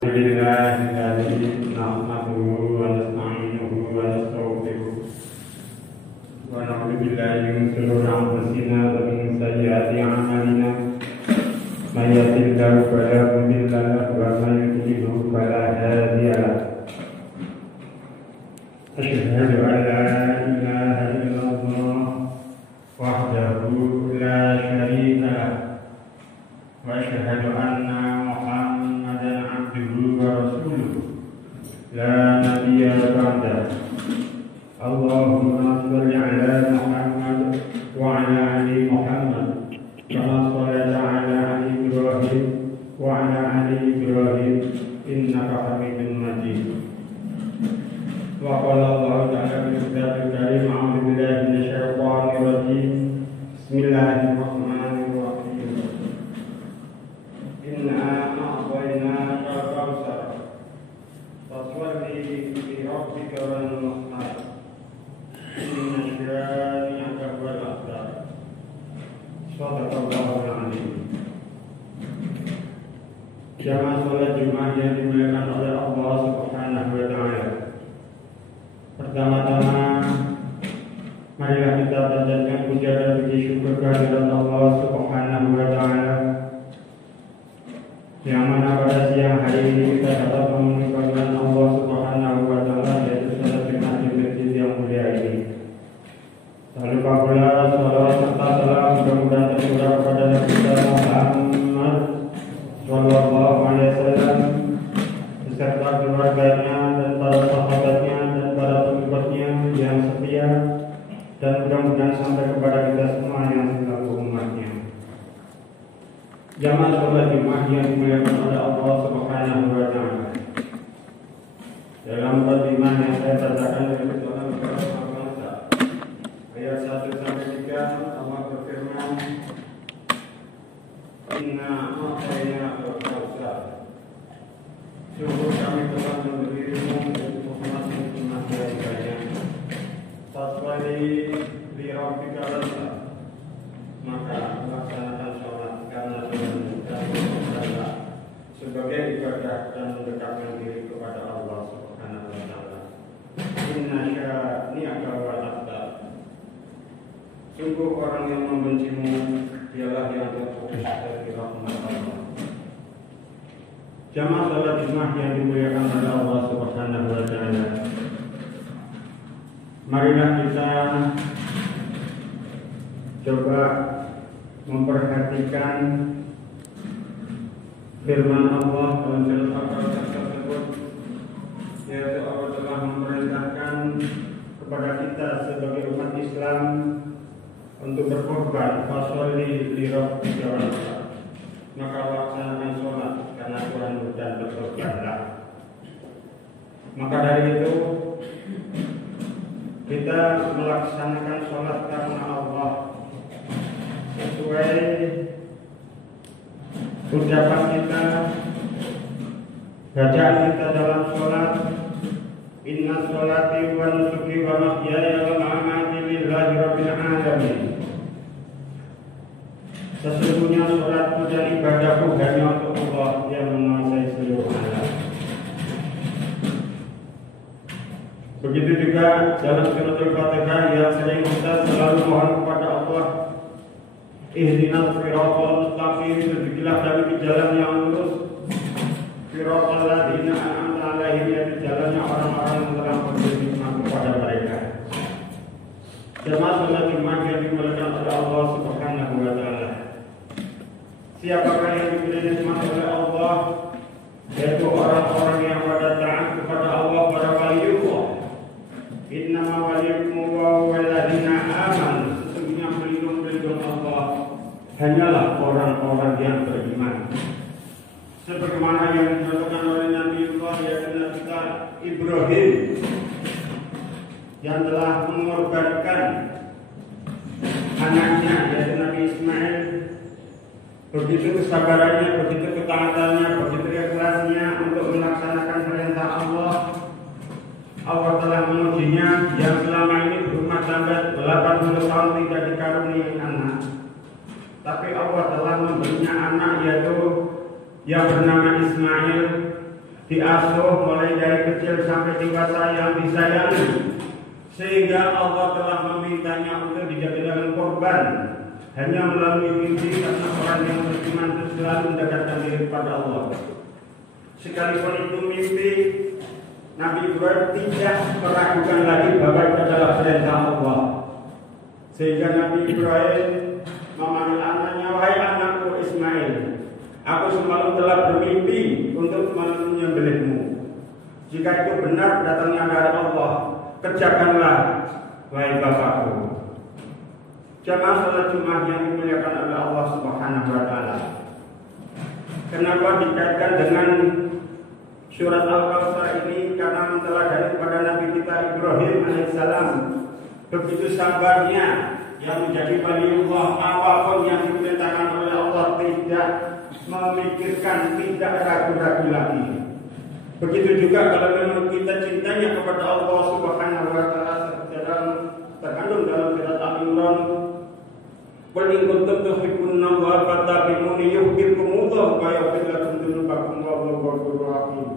لله الذي نحمده ونستعينه ونستغفره ونعوذ بالله من شرور انفسنا ومن سيئات اعمالنا من يهده الله فلا مضل له ومن يضلل فلا هادي له أشهد أن لا إله إلا الله وحده لا شريك له وأشهد أن محمدا عبده ورسوله لا نبي بعده اللهم صل على محمد وعلى آل محمد كما صليت على آل إبراهيم وعلى آل إبراهيم إنك حميد مجيد وقال الله تعالى في الكتاب الكريم أعوذ بالله من الشيطان الرجيم بسم الله الرحمن الرحيم إنا أعطيناك الكوثر فصل لربك وانحر إن شانئك هو الأبتر صدق الله العظيم. Jamaah sholat Jumat yang dimuliakan oleh Allah Subhanahu wa Ta'ala. Pertama-tama, marilah kita panjatkan puja dan puji syukur kehadirat Allah Subhanahu wa Ta'ala, yang mana pada siang hari ini kita dapat memenuhi Allah Subhanahu wa Ta'ala, yaitu salat Jumat di masjid yang mulia ini. Lalu pula salawat serta salam mudah-mudahan tercurah kepada Nabi kita Muhammad Sallallahu Alaihi Wasallam beserta keluarganya dan para sahabatnya dan para pengikutnya yang setia, dan mudah-mudahan sampai kepada kita semua yang selaku umatnya. Jamaah sholat Jumat yang dimuliakan oleh Allah Subhanahu wa Ta'ala. Dalam mukadimah yang saya bacakan dari Al-Quran ayat 1 sampai 3, Allah berfirman, Inna a'tainaka al-kautsar. Sungguh kami telah memberimu Muhammad yang banyak. Faswali li rabbika wanhar. Maka laksanakan sholat karena sholat sebagai ibadah dan mendekatkan diri kepada Allah Subhanahu wa Ta'ala. Inna syani'aka huwal abtar. Sungguh orang yang membencimu dialah yang terputus dari rahmat Allah. Jamaah sholat Jumat yang dimuliakan oleh Allah Subhanahu wa Ta'ala, marilah kita coba memperhatikan firman Allah dalam surat Al-Baqarah tersebut, yaitu Allah telah memerintahkan kepada kita sebagai umat Islam untuk berkorban, fasholli li rabbika wanhar. Maka laksanakan sholat karena Tuhan dan berkorbanlah. Maka dari itu kita melaksanakan sholat karena Allah sesuai ucapan kita, bacaan kita dalam sholat. Inna sholati wa nusuki wa mahyaya wa mamati lillahi rabbil alamin. Sesungguhnya sholatku dan ibadahku hanya untuk Allah yang menguasai seluruh alam. Begitu juga dalam surat Al-Fatihah yang sering kita selalu mohon kepada Allah, ihdinas siratal mustaqim, tunjukilah kami ke jalan yang lurus. Siratal ladzina an'amta 'alaihim, yaitu jalannya orang-orang yang telah memberi nikmat kepada mereka. Jamaah sholat Jumat yang dimuliakan oleh Allah Subhanahu wa Ta'ala. Siapakah yang diberi nikmat oleh Allah? Yaitu orang-orang yang pada taat kepada Allah, para waliyullah. Innama waliyukum walladzina amanu. Sesungguhnya pelindung-pelindung Allah hanyalah orang-orang yang beriman. Sebagaimana yang dicontohkan oleh Nabi Allah, yaitu Nabi Ibrahim, yang telah mengorbankan anaknya, yaitu Nabi Ismail. Begitu kesabarannya, begitu ketaatannya, begitu ikhlasnya untuk melaksanakan perintah Allah. Allah telah mengujinya yang selama ini berumah tangga 80 tahun tidak dikaruniai anak. Tapi Allah telah memberinya anak, yaitu yang bernama Ismail, diasuh mulai dari kecil sampai dewasa yang disayangi, sehingga Allah telah memintanya untuk dijadikan korban hanya melalui mimpi, karena orang yang beriman itu selalu mendekatkan diri kepada Allah. Sekalipun itu mimpi, Nabi Ibrahim tidak meragukan lagi bahwa itu adalah perintah Allah, sehingga Nabi Ibrahim memanggil anaknya, wahai anakku Ismail, aku semalam telah bermimpi untuk menyembelihmu. Jika itu benar datangnya dari Allah, kerjakanlah, wahai bapakku. Jamaah salat Jumat yang dimuliakan oleh Allah Subhanahu wa taala. Kenapa dikaitkan dengan surat Al-Kautsar ini? Karena menteladani pada Nabi kita Ibrahim alaihissalam, begitu sabarnya yang menjadi waliullah, apapun yang diperintahkan oleh Allah tidak memikirkan, tidak ragu-ragu lagi. Begitu juga kalau memang kita cintanya kepada Allah Subhanahu wa taala, terkandung dalam surat Al-Imran, "Qul in kuntum tuhibbuna Allaha fattabi'uni yuhibbukumullah wa yaghfir lakum dzunubakum wallahu ghafurur rahim."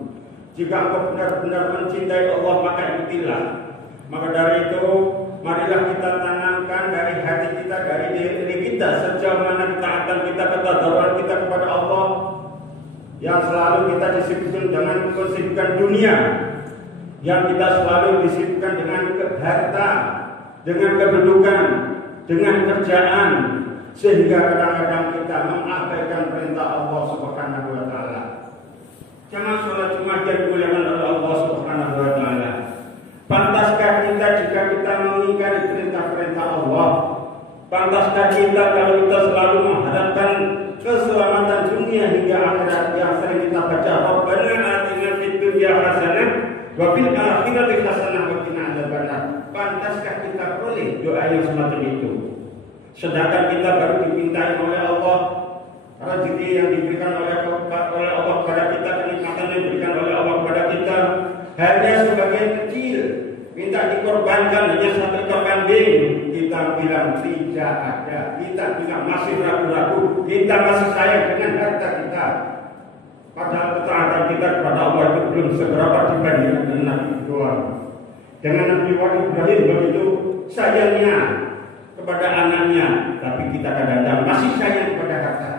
Jika engkau benar-benar mencintai Allah, maka ikutilah. Maka dari itu, marilah kita tanamkan dari hati kita, dari diri kita, sejauh mana ketaatan kita, ketakwaan kita kepada Allah, yang selalu kita disibukkan dengan kesibukan dunia, yang kita selalu disibukkan dengan harta, dengan kedudukan, dengan kerjaan, sehingga kadang-kadang kita mengabaikan perintah Allah Subhanahu wa taala. Jamaah salat Jumat yang dimuliakan oleh Allah Subhanahu wa taala. Pantaskah kita jika kita mengingkari perintah-perintah Allah? Pantaskah kita kalau kita selalu mengharapkan keselamatan dunia hingga akhirat yang sering kita baca, Rabbana atina fid dunya hasanah wa fil akhirati hasanah wa qina adzabannar. Pantaskah kita boleh doa yang semacam itu? Sedangkan kita baru dimintai oleh Allah rezeki yang diberikan oleh Allah kepada kita, kenikmatan yang diberikan oleh Allah kepada kita hanya sebagian kecil, minta dikorbankan hanya satu ekor kambing, kita bilang tidak ada, kita bilang masih ragu-ragu, kita masih sayang dengan harta kita. Padahal ketaatan kita kepada Allah itu belum seberapa dibandingkan dengan Nabi Ibrahim. Dengan Nabi Ibrahim begitu sayangnya kepada anaknya, tapi kita kadang-kadang masih sayang kepada harta.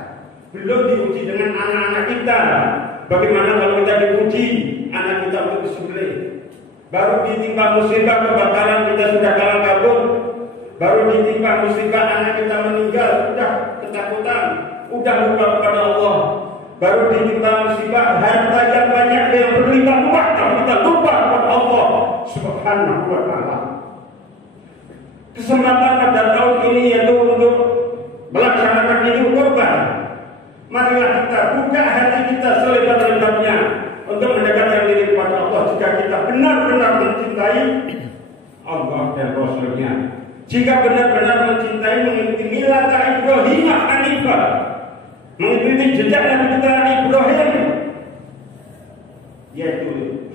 Belum diuji dengan anak-anak kita. Bagaimana kalau kita diuji anak kita untuk disembelih? Baru ditimpa musibah kebakaran kita sudah kalah kabur. Baru ditimpa musibah anak kita meninggal sudah ketakutan, sudah lupa kepada Allah. Baru ditimpa musibah harta yang banyak yang berlimpah-limpah, kita lupa kepada Allah Subhanahu wa taala. Kesempatan pada tahun ini yaitu untuk melaksanakan hidup korban. Marilah kita buka hati kita selebar-lebarnya untuk mendekatkan diri kepada Allah jika kita benar-benar mencintai Allah dan Rasul-Nya. Jika benar-benar mencintai, mengikuti milah Ibrahim Hanifah, mengikuti jejak Nabi kita Ibrahim, yaitu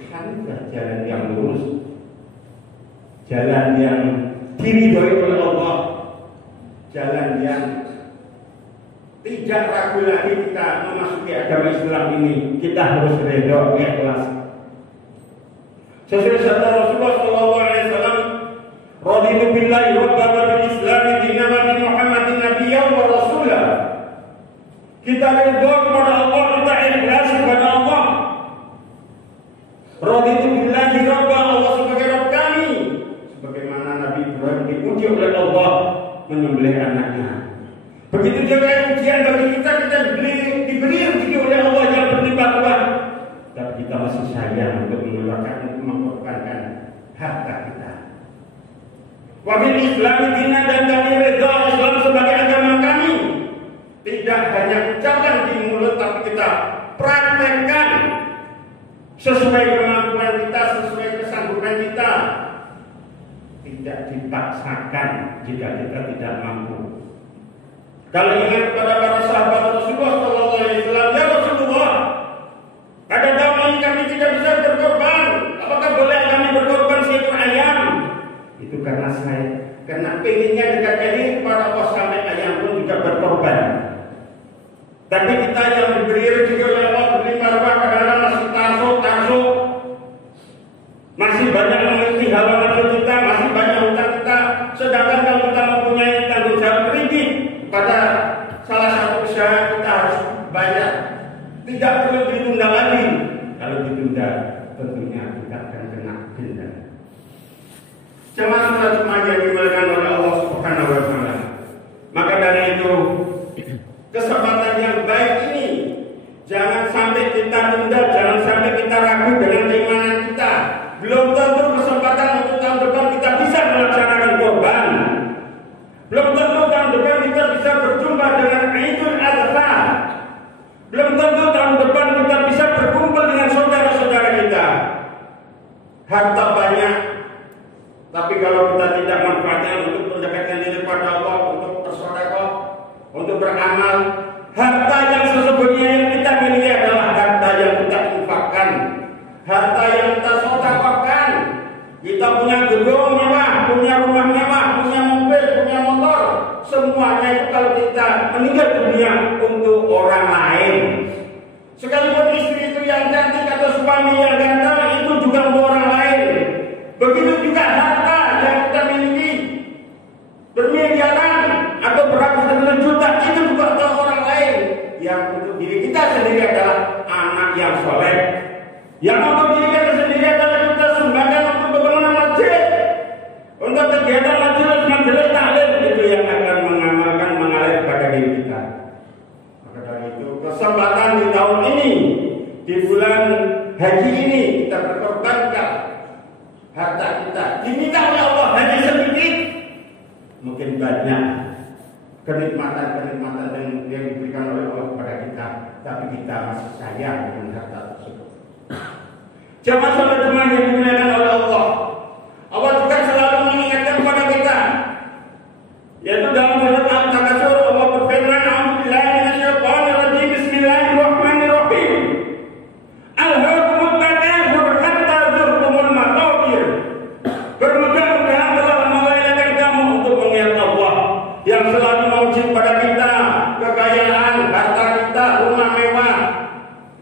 Hanifah, jalan yang lurus, jalan yang diridhoi oleh Allah, jalan yang tidak ragu lagi kita memasuki agama Islam ini. Kita harus redha, ikhlas. Sesuai sabda Rasulullah sallallahu alaihi wasallam, "Raditu billahi rabban wa bil Islam dinan wa bi Muhammadin nabiyyan wa rasulah." Kita redha kepada Allah, kita ikhlas kepada Allah. Raditu billahi rabban, Allah sebagai Rabb kami. Sebagaimana Nabi Ibrahim diuji oleh Allah menyembelih anaknya. Begitu juga ujian bagi kita diberi rezeki oleh Allah yang berlimpah-limpah, tapi kita masih sayang untuk mengeluarkan, mengorbankan harta kita. Wabil Islam dinan, dan kami redha Islam sebagai agama kami. Tidak hanya ucapan di mulut, tapi kita praktekkan sesuai kemampuan kita, sesuai kesanggupan kita. Tidak dipaksakan jika kita tidak mampu. Kalau ingat kepada para sahabat Rasulullah sallallahu alaihi wasallam, ya Rasulullah, pada tahun ini kami tidak bisa berkorban. Apakah boleh kami berkorban seekor ayam? Itu karena pengennya dekat-dekat kepada Allah sampai ayam pun juga berkorban. Tapi kita yang diberi rezeki oleh Allah berlimpah-limpah, kadang-kadang masih taruh Jemaah salat Jumat yang dimuliakan oleh Allah Subhanahu wa taala. Maka dari itu, kesempatan yang baik ini jangan sampai kita tunda, jangan sampai kita ragu dengan keimanan kita. Belum tentu kesempatan untuk tahun depan kita bisa melaksanakan kurban. Belum tentu tahun depan kita bisa berjumpa dengan Idul Adha. Belum tentu tahun depan kita bisa berkumpul dengan saudara-saudara kita. Harta banyak, tapi kalau kita tidak manfaatkan untuk mendekatkan diri pada Allah, untuk bersedekah, untuk beramal, harta yang sesungguhnya yang kita miliki adalah harta yang kita infakkan, harta yang kita sedekahkan. Kita punya gedung mewah, punya rumah mewah, punya mobil, punya motor, semuanya itu kalau kita meninggal dunia untuk orang lain. Sekalipun istri itu yang cantik atau suami yang ganteng, itu juga untuk orang lain. Begitu juga harta yang kita miliki, bermiliaran atau beratus-ratus juta, itu juga untuk orang lain. Yang untuk diri kita sendiri adalah anak yang soleh. Yang untuk diri kita sendiri adalah kita sumbangkan untuk pembangunan masjid, untuk kegiatan majelis taklim, itu yang akan mengalir pada diri kita. Maka dari itu, kesempatan di tahun ini, di bulan haji ini, kita berkorbankan harta kita. Diminta oleh Allah hanya sedikit, mungkin banyak kenikmatan-kenikmatan yang diberikan oleh Allah kepada kita, tapi kita masih sayang dengan harta tersebut. Jamaah salat Jumat yang dimuliakan oleh Allah, Allah juga selalu mengingatkan kepada kita, yaitu dalam surat Al-Takasur Allah berfirman, "A'udzubillahi minasyaitonir rajim. Bismillahirrahmanirrahim. Alhaakumut takatsur hatta zurtumul maqabir." Bermudah-mudahan telah menggairahkan kamu untuk mengingat Allah yang selalu memuji pada kita kekayaan, harta kita, rumah mewah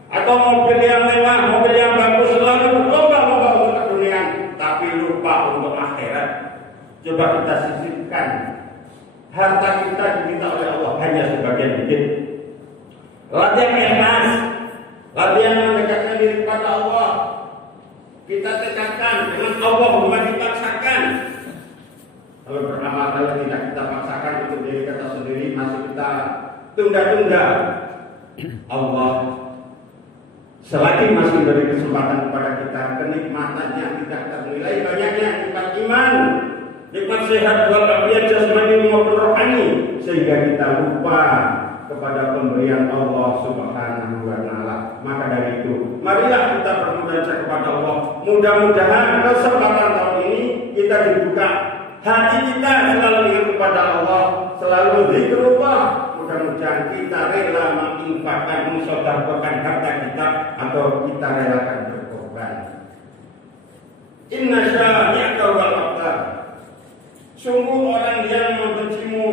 atau mobil yang mewah, mobil yang bagus, selalu berlomba-lomba untuk dunia, tapi lupa untuk akhirat. Coba kita sisipkan harta kita, diminta oleh Allah hanya sebagian dikit. Latihan ikhlas, latihan mendekatkan diri kepada Allah. Kita tekadkan dengan Allah, bukan dipaksakan. Kalau beramal, kalau tidak kita paksakan untuk diri kita sendiri, masih kita tunda-tunda. Allah selagi masih beri kesempatan kepada kita, kenikmatannya tidak ternilai banyaknya, nikmat iman, nikmat sehat walafiat jasmani maupun rohani, sehingga kita lupa kepada pemberian Allah Subhanahu wa taala. Maka dari itu, marilah kita bermunajat kepada Allah. Mudah-mudahan kesempatan tahun ini kita dibuka hati kita selalu ingat kepada Allah, selalu zikrullah. Mudah-mudahan kita rela menginfakkan, mensedekahkan harta kita, atau kita relakan berkorban. Inna syani'aka wal abtar. Sungguh orang yang membencimu,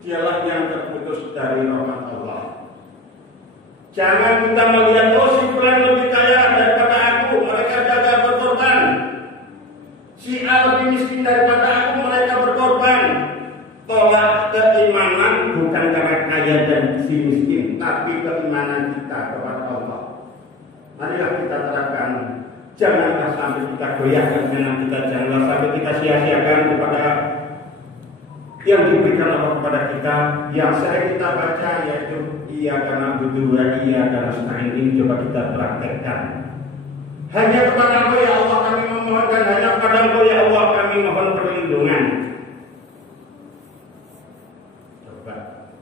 dialah yang terputus dari rahmat Allah. Jangan kita melihat, oh si fulan lebih kaya daripada aku, mereka gagal berkorban. Si A lebih miskin daripada aku, mereka berkorban. Tolak keimanan bukan karena kaya dan si miskin, tapi keimanan kita kepada Allah. Marilah kita terapkan. Janganlah sampai kita goyahkan dengan kita, janganlah sampai kita sia-siakan kepada yang diberikan Allah kepada kita. Yang sering kita baca yaitu Iyyaka na'budu wa iyyaka nasta'in, ini coba kita praktekkan. Hanya kepada Engkau ya Allah kami memohon, dan hanya kepada Engkau ya Allah kami mohon perlindungan. Coba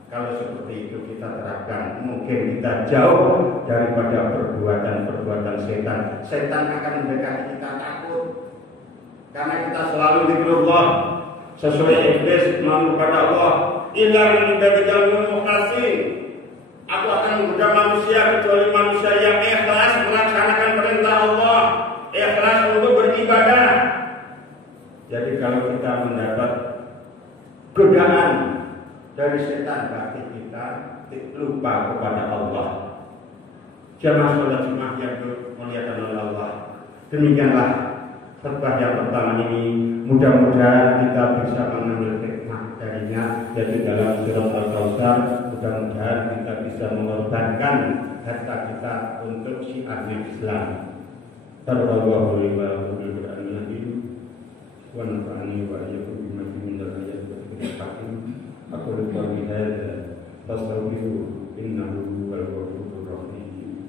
kalau seperti itu kita terapkan, mungkin kita jauh daripada perbuatan-perbuatan setan. Setan akan mendekati kita takut, karena kita selalu zikrullah. Sesuai iblis mau kepada Allah, ilang ibadikal mukhlasin. Aku akan menggoda manusia kecuali manusia yang ikhlas melaksanakan perintah Allah, ikhlas untuk beribadah. Jadi kalau kita mendapat godaan dari setan, berarti kita lupa kepada Allah. Jamaah salat Jumat yang dimuliakan oleh Allah, demikianlah khutbah yang pertama ini. Mudah-mudahan kita bisa mengambil hikmah darinya, yaitu dalam surat Al-Kautsar. Mudah-mudahan kita bisa mengorbankan harta kita untuk syiar Islam. Sallallahu alaihi wa sallam. fastaghfiruhu innahu huwal ghafurur rahim.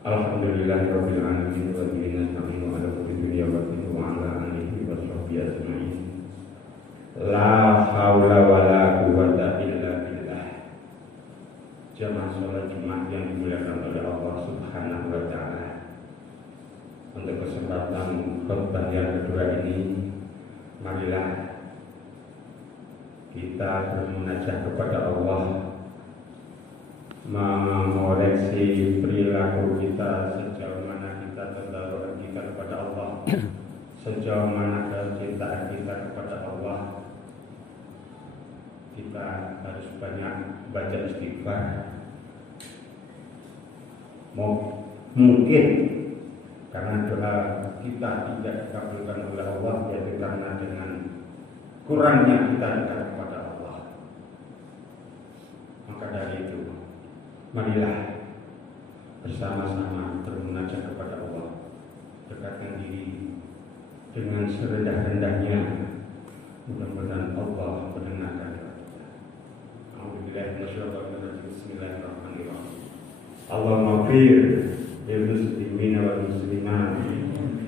Alhamdulillahirabbil alamin wa bihi nasta'inu ala umuri dunya wa dini wa ala alihi wa sahbihi ajma'in. La haula wala quwwata illa billah. Jamaah salat Jumat yang dimuliakan oleh Allah Subhanahu wa taala. Untuk kesempatan khutbah yang kedua ini, marilah kita bermunajat kepada Allah, mengoreksi perilaku kita sejauh mana kita tadarruk kita kepada Allah, sejauh mana kecintaan kita kepada Allah. Kita harus banyak baca istighfar. Mungkin karena doa kita tidak dikabulkan oleh Allah, yaitu karena dengan kurangnya kita dekat kepada Allah. Maka dari itu, marilah bersama-sama bermunajat kepada Allah, dekatkan diri dengan serendah-rendahnya. Mudah-mudahan Allah mendengarkan doa kita. A'udzubillahi minasyaitonir rajim. Bismillahirrahmanirrahim. Allahumma fir lil muslimina wal muslimat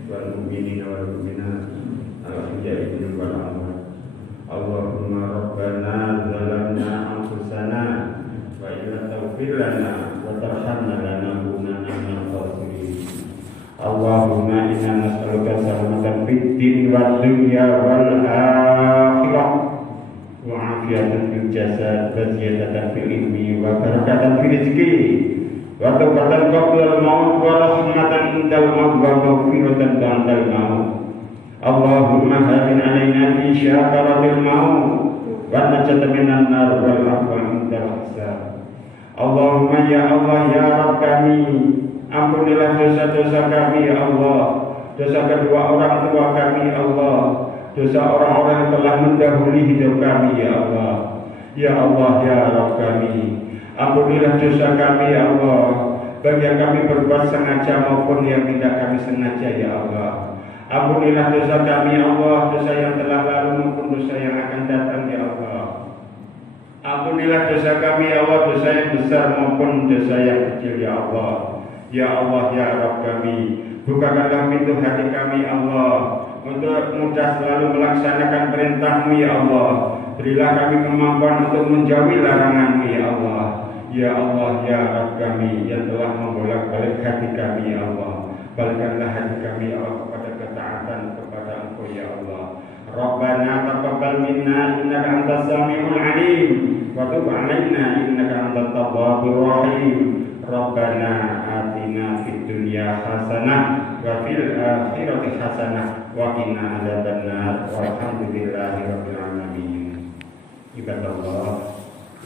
wal mu'minina wal mu'minat al-ahya'i minhum wal amwat. Allahumma rabbana zalamna anfusana wa illa taghfir lana wa tarhamna lanakunanna minal khasirin. Allahumma inna nas'aluka salamatan fid din wad dunya wal akhirah wa afiyatan fil jasad wa ziyadatan fil ilmi wa barakatan fil rizqi wa tawbatan qabla al-maut wa rahmatan indal maut wa maghfiratan ba'dal maut. Allahumma hadin alaina fi syakaratil maut wa najatan minan nar wal afwa indal hisab. Allahumma ya Allah ya Rabb kami, ampunilah dosa-dosa kami ya Allah, dosa kedua orang tua kami ya Allah, dosa orang-orang yang telah mendahului hidup kami ya Allah. Ya Allah ya Rabb kami, ampunilah dosa kami ya Allah, baik yang kami berbuat sengaja maupun yang tidak kami sengaja ya Allah. Ampunilah dosa kami ya Allah, dosa yang telah lalu maupun dosa yang akan datang ya Allah. Ampunilah dosa kami ya Allah, dosa yang besar maupun dosa yang kecil ya Allah. Ya Allah ya Rabb kami, bukakanlah pintu hati kami Allah, untuk mudah selalu melaksanakan perintah-Mu ya Allah. Berilah kami kemampuan untuk menjauhi larangan-Mu ya Allah. Ya Allah ya Rabb kami yang telah membolak-balik hati kami ya Allah, balikkanlah hati kami ya Allah kepada ketaatan kepada Engkau ya Allah. Rabbana taqabbal minna innaka antas samiul alim wa tub 'alaina innaka antat tawwabur rahim. Rabbana atina fid dunya hasanah wa fil akhirati hasanah wa qina adzabannar walhamdulillahi rabbil alamin. Ibadallah,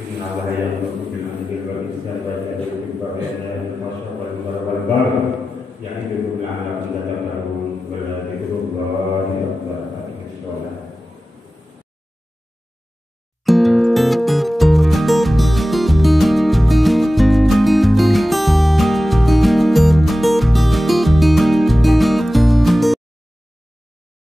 inna allaha ya'muru bil 'adli wal ihsani wa ita'i dzil qurba wa yanha 'anil fahsya'i wal munkari wal baghi ya'idukum la'allakum tattaqun.